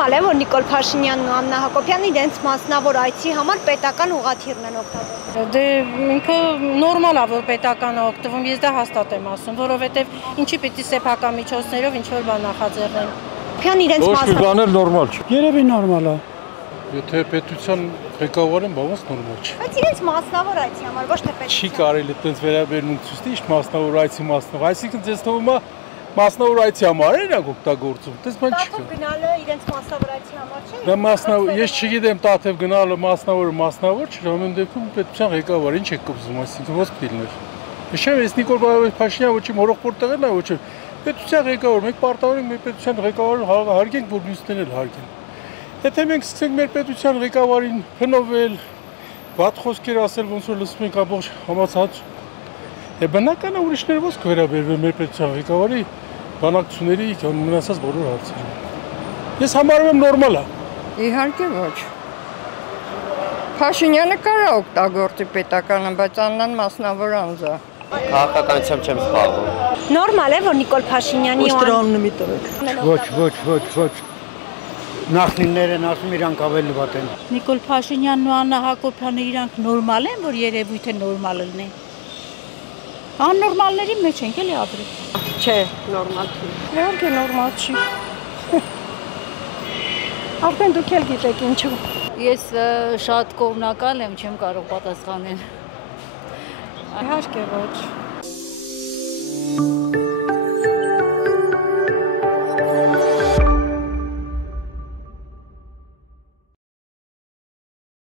Նորմալ է, որ Նիկոլ Փաշինյանն ու Աննա Հակոբյանը իրենց մասնավոր այցի համար պետական ուղղաթիռն են օգտագործում։ Դե ինքը նորմալ է, որ պետական է օգտվում, ես դա հաստատ եմ ասում, որովհետև ինչի պիտի սեփական միջոցներով ինչ-որ բան նախաձեռնեն։ Փյան իրենց Ոչ մի բան էլ նորմալ չէ։ Երևի նորմալ է։ Եթե պետության ղեկավարին բավարար նորմալ չէ։ Բայց իրենց մասնավոր այցի համար, ոչ թե պետության։ Չի կարելի այդպես վերաբերմունք ցույց տալ, մասնավոր այցի մասնավոր, այսինքն ձեզ թվում է մասնավոր այցի համար են օգտագործում, դες բան չի։ Տաթև գնալը իրենց մասնավոր այցի համար չէ։ Դա մասնավոր, ես չգիտեմ Տաթև գնալը մասնավոր չէ, ամեն դեպքում պետության ղեկավար ինչ է կոզում, այսինքն ո՞ց դիլներ։ Ես չեմ, ես Նիկոլ Փաշինյանը ոչ իմ հորոխորդ տեղն է, ոչ պետության ղեկավար, մենք պարտավոր ենք մեր պետության ղեկավարին հարգենք, որ մյուսներն էլ հարգեն։ Եթե մենք սկսենք մեր պետության ղեկավարին փնովել, վատ խոսքեր ասել, ոնց որ լսում ենք ամբողջ համացած, բնական է ուրիշները ոնց կվերաբերվեն մեր պետության ղեկավարի բանակցությունների մնացած բոլոր հարցերին։ Ես համարում եմ նորմալ է։ Իհարկե ոչ։ Փաշինյանը կարա օգտագործի պետականը, բայց Աննան մասնավոր անձ է։ Քաղաքականությամբ չեմ զբաղվում։ Նորմալ է, որ Նիկոլ Փաշինյանի Ոչ դրանում մի տվեք։ Ոչ։ Նախնիներն են ասում իրանք ավելի վատ են։ Նիկոլ Փաշինյանն ու Աննա Հակոբյանը իրանք նորմալ են, որ երևույթը նորմալ լինի։ Աննորմալների մեջ ենք էլի ապրում։ Չէ, նորմալ չի։ Իհարկե նորմալ չի։ Արդեն դուք էլ գիտեք ինչու։ Ես շատ կողմնակալ եմ, չեմ կարող պատասխանել։ Իհարկե ոչ։